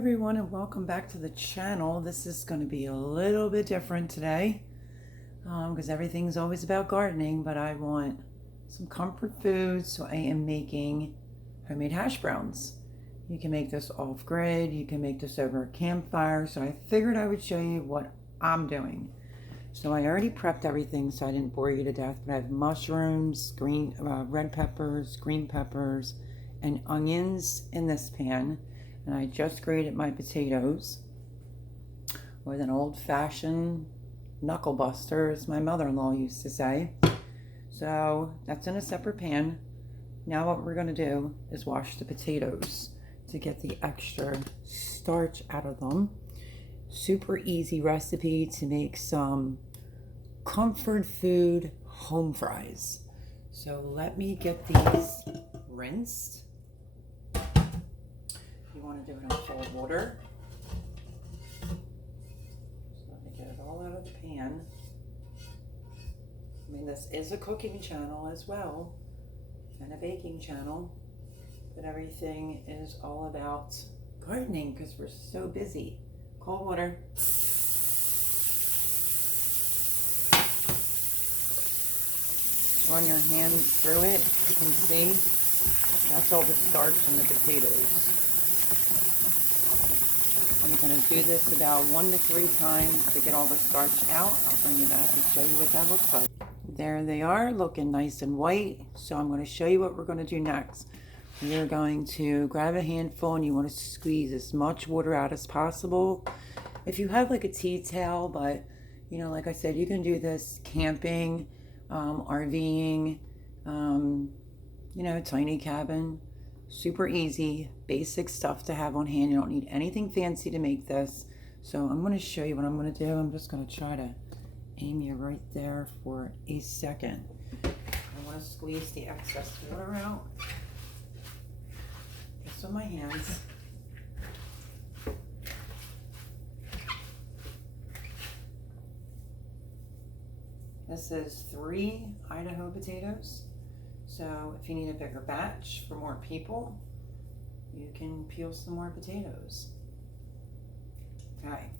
everyone, and welcome back to the channel. This is going to be a little bit different today because everything's always about gardening, but I want some comfort food, so I am making homemade hash browns. You can make this off grid, you can make this over a campfire, so I figured I would show you what I'm doing. So I already prepped everything so I didn't bore you to death, but I have mushrooms, red peppers, green peppers, and onions in this pan. And I just grated my potatoes with an old-fashioned knuckle buster, as my mother-in-law used to say. So that's in a separate pan. Now what we're going to do is wash the potatoes to get the extra starch out of them. Super easy recipe to make some comfort food home fries. So let me get these rinsed. You want to do it in cold water. So let me get it all out of the pan. I mean, this is a cooking channel as well, and a baking channel, but everything is all about gardening because we're so busy. Cold water. Run your hands through it. You can see that's all the starch in the potatoes. I'm going to do this about 1 to 3 times to get all the starch out. I'll bring you back and show you what that looks like. There they are, looking nice and white. So I'm going to show you what we're going to do next. You're going to grab a handful and you want to squeeze as much water out as possible. If you have like a tea towel, but you know, like I said, you can do this camping, RVing, you know, tiny cabin. Super easy, basic stuff to have on hand. You don't need anything fancy to make this. So I'm going to show you what I'm going to do. I'm just going to try to aim you right there for a second. I want to squeeze the excess water out. Just on my hands. This is 3 Idaho potatoes. So if you need a bigger batch for more people, you can peel some more potatoes. Okay.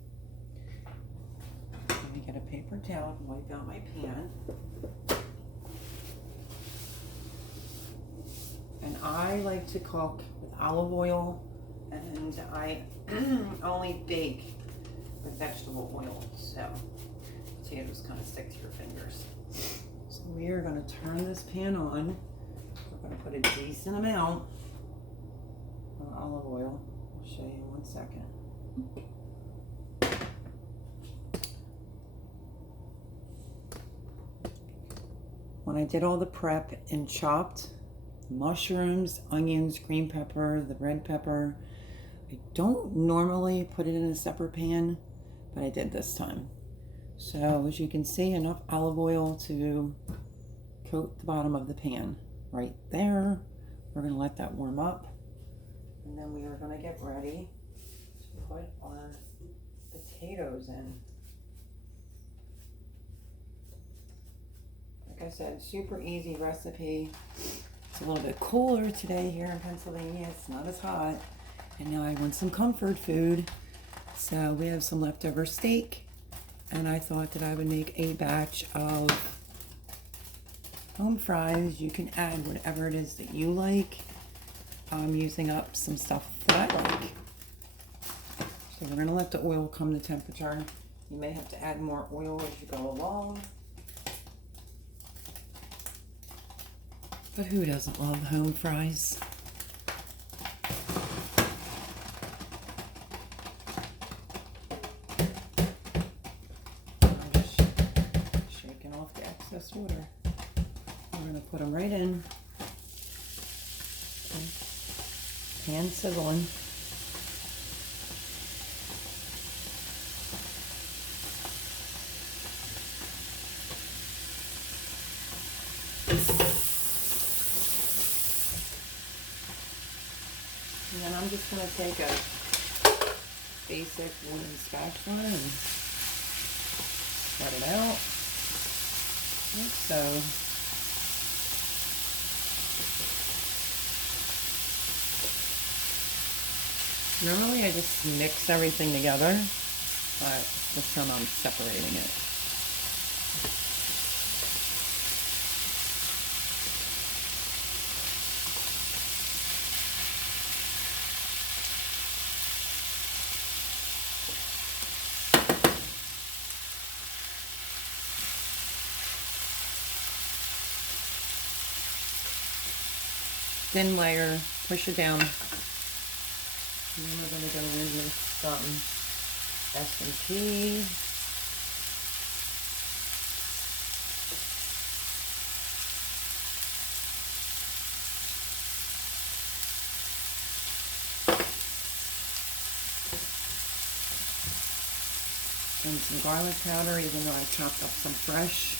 Let me get a paper towel and wipe out my pan. And I like to cook with olive oil, and I only bake with vegetable oil, so potatoes kind of stick to your fingers. So we are going to turn this pan on. We're going to put a decent amount of olive oil. I'll show you in 1 second. When I did all the prep and chopped mushrooms, onions, green pepper, the red pepper, I don't normally put it in a separate pan, but I did this time. So as you can see, enough olive oil to coat the bottom of the pan right there. We're going to let that warm up, and then we are going to get ready to put our potatoes in. Like I said, super easy recipe. It's a little bit cooler today here in Pennsylvania. It's not as hot. And now I want some comfort food. So we have some leftover steak, and I thought that I would make a batch of home fries. You can add whatever it is that you like. I'm using up some stuff that I like. So we're going to let the oil come to temperature. You may have to add more oil as you go along. But who doesn't love home fries? I'm just shaking off the excess water. We're going to put them right in. Okay. Pan sizzling. And then I'm just going to take a basic wooden spatula and spread it out like so. Normally I just mix everything together, but this time I'm separating it. Thin layer, push it down. And then we're going to go in with some S&P. And some garlic powder, even though I chopped up some fresh.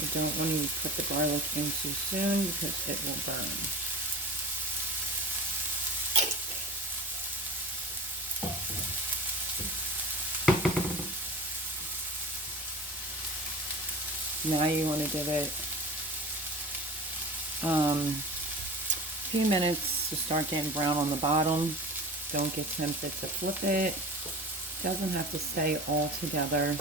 I don't want to put the garlic in too soon because it will burn. Now you want to give it a few minutes to start getting brown on the bottom. Don't get tempted to flip it. Doesn't have to stay all together.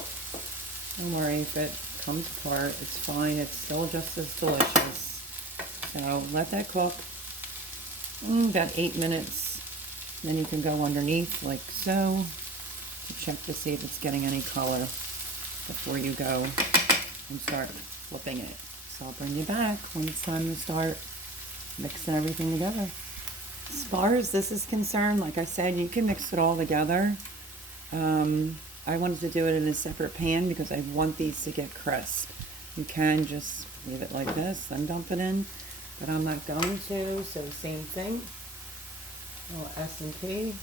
Don't worry if it comes apart. It's fine. It's still just as delicious. So let that cook about 8 minutes. Then you can go underneath like so to check to see if it's getting any color before you go and start flipping it. So I'll bring you back when it's time to start mixing everything together. As far as this is concerned, like I said, you can mix it all together. I wanted to do it in a separate pan because I want these to get crisp. You can just leave it like this and dump it in, but I'm not going to, so same thing. A little S&P.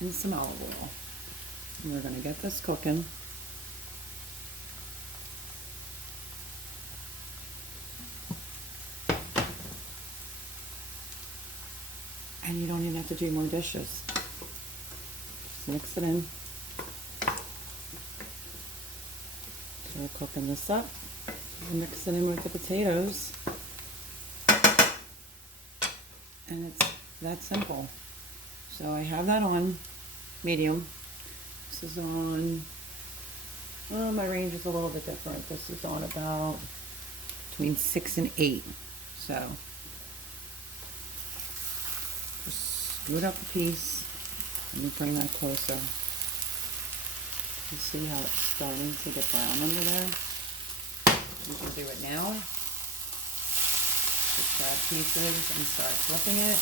And some olive oil. And we're going to get this cooking. And you don't even have to do more dishes. Just mix it in. So we're cooking this up. We'll mix it in with the potatoes. And it's that simple. So I have that on medium. This is on, well, my range is a little bit different. This is on about between 6 and 8. So just scoot up a piece. Let me bring that closer. You see how it's starting to get brown under there? You can do it now. Just grab pieces and start flipping it.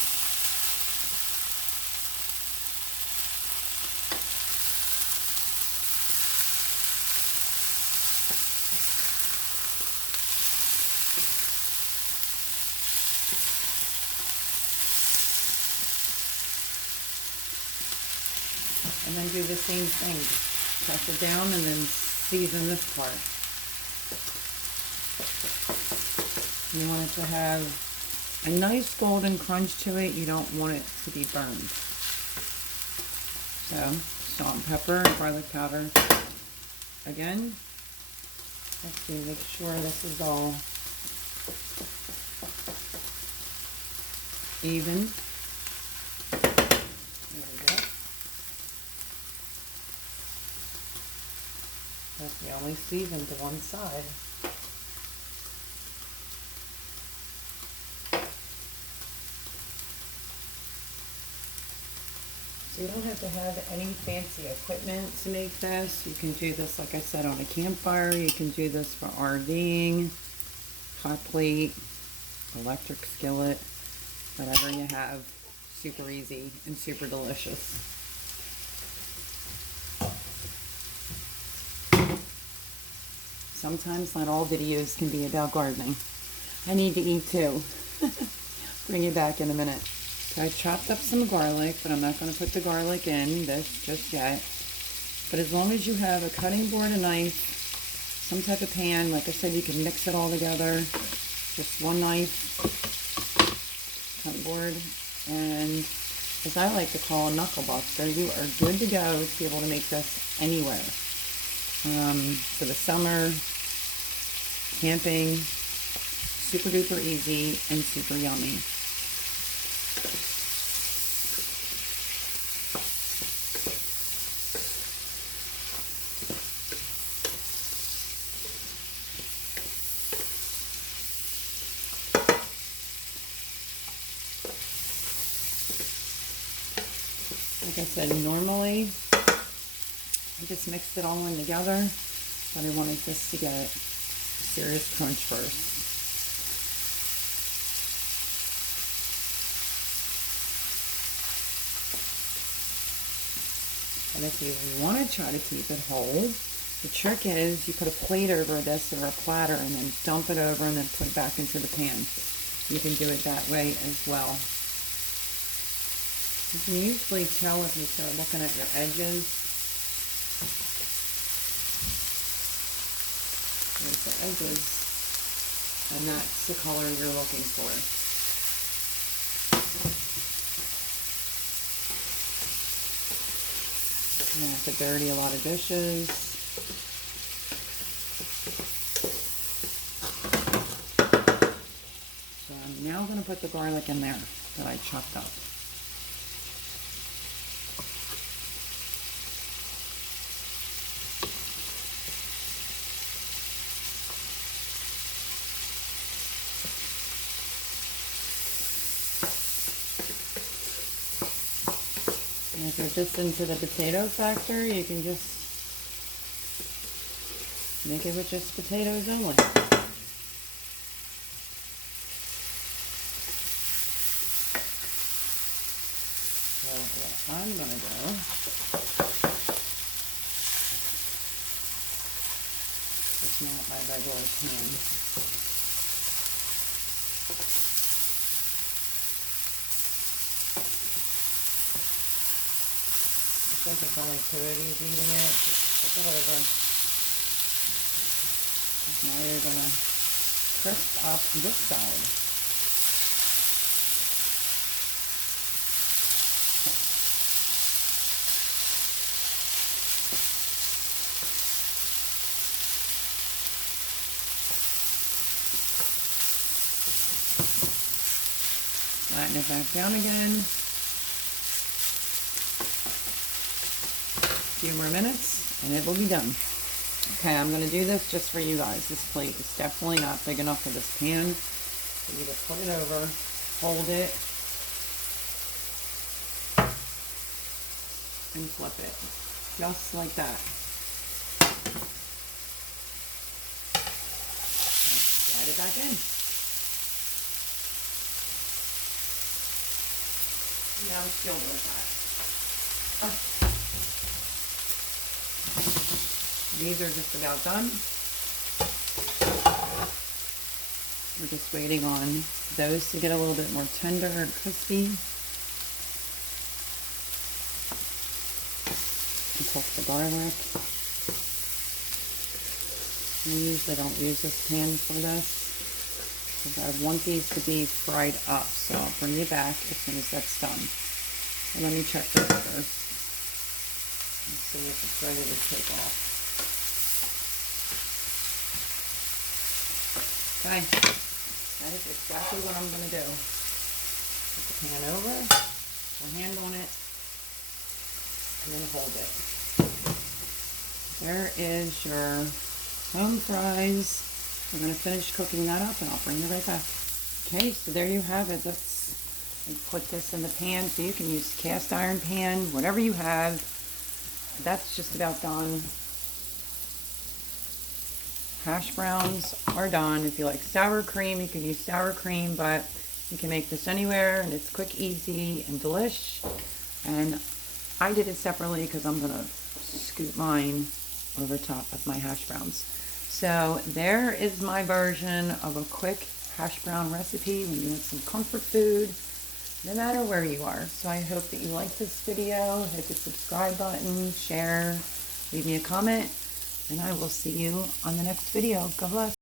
And then do the same thing. Press it down and then season this part. You want it to have a nice golden crunch to it. You don't want it to be burned. So, salt and pepper, garlic powder. Again, let's see, make sure this is all even. You only season to one side. So you don't have to have any fancy equipment to make this. You can do this, like I said, on a campfire. You can do this for RVing, hot plate, electric skillet, whatever you have. Super easy and super delicious. Sometimes not all videos can be about gardening. I need to eat too. Bring you back in a minute. So I chopped up some garlic, but I'm not going to put the garlic in this just yet. But as long as you have a cutting board, a knife, some type of pan, like I said, you can mix it all together. Just one knife, cutting board, and as I like to call a knuckle buster, you are good to go to be able to make this anywhere. For the summer, camping, super duper easy and super yummy. Like I said, normally I just mixed it all in together, but I wanted this to get a serious crunch first. And if you want to try to keep it whole, the trick is you put a plate over this or a platter and then dump it over and then put it back into the pan. You can do it that way as well. You can usually tell if you start looking at your edges. There's the edges, and that's the color you're looking for. You don't have to dirty a lot of dishes. So I'm now going to put the garlic in there that I chopped up. And if you're just into the potato factor, you can just make it with just potatoes only. So what I'm going to do is not my regular pan. I think it's only 2 of these eating it. Just flip it over. Now you're going to crisp up this side. Flatten it back down again. Few more minutes and it will be done. Okay, I'm going to do this just for you guys. This plate is definitely not big enough for this pan. So you just put it over, hold it, and flip it. Just like that. Let's add it back in. Now I'm still with that. These are just about done. We're just waiting on those to get a little bit more tender and crispy. And cook the garlic. I usually don't use this pan for this because I want these to be fried up. So I'll bring you back as soon as that's done. So let me check this first and see if it's ready to take off. Okay, that is exactly what I'm going to do. Put the pan over, put a hand on it, and then hold it. There is your home fries. We're going to finish cooking that up and I'll bring you right back. Okay, so there you have it. Let's put this in the pan. So you can use cast iron pan, whatever you have. That's just about done. Hash browns are done. If you like sour cream, you can use sour cream, but you can make this anywhere and it's quick, easy, and delish. And I did it separately because I'm going to scoop mine over top of my hash browns. So there is my version of a quick hash brown recipe when you want some comfort food, no matter where you are. So I hope that you like this video. Hit the subscribe button, share, leave me a comment. And I will see you on the next video. God bless.